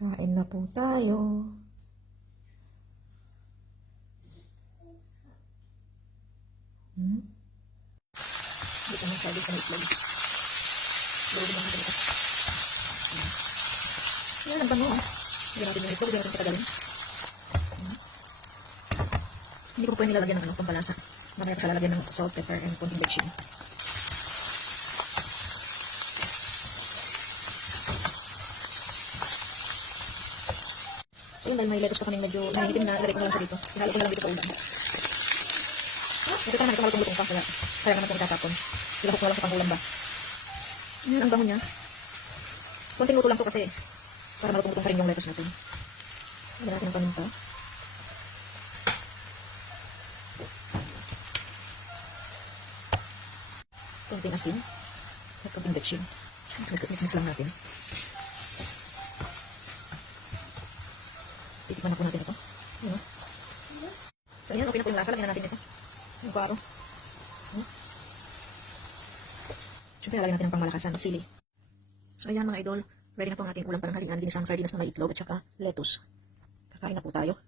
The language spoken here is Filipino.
Kain na po tayo. Dito naman sabi sa itlog. Bago naman ito. Yan, ang bango. Hindi natin yung itlog. Hindi natin patagalin. Hindi ko po yung nilalagyan ng pampalasa. Mamaya ko siya lalagyan ng salt, pepper, and konting bacon. So yun, dahil may lettuce pa kaming medyo nahihitin na, ilagay ko na lang siya dito. Hinalo ko na lang dito sa ulam. Ito pa naman ito malutong-lutong pa. Kaya naman itong itatapon. Ilahok ko na lang sa pangulam ba. Yan, ang bango niya. Konting luto lang to kasi para malutong-lutong pa rin yung lettuce natin. Lagyan natin ng paminta. Konting asin. At konting betchin. Mix lang natin. Titikman na po natin ito. Yun, oh. So yan, okay na po yung lasa. Lagyan na natin ito. Yung paro. Siyempre, lagyan natin ng pangmalakasan. Sili. So ayan mga idol. Ready na po ang ating ulam pananghalian. Ginisang sardinas na may itlog at saka lettuce. Kakain na po tayo.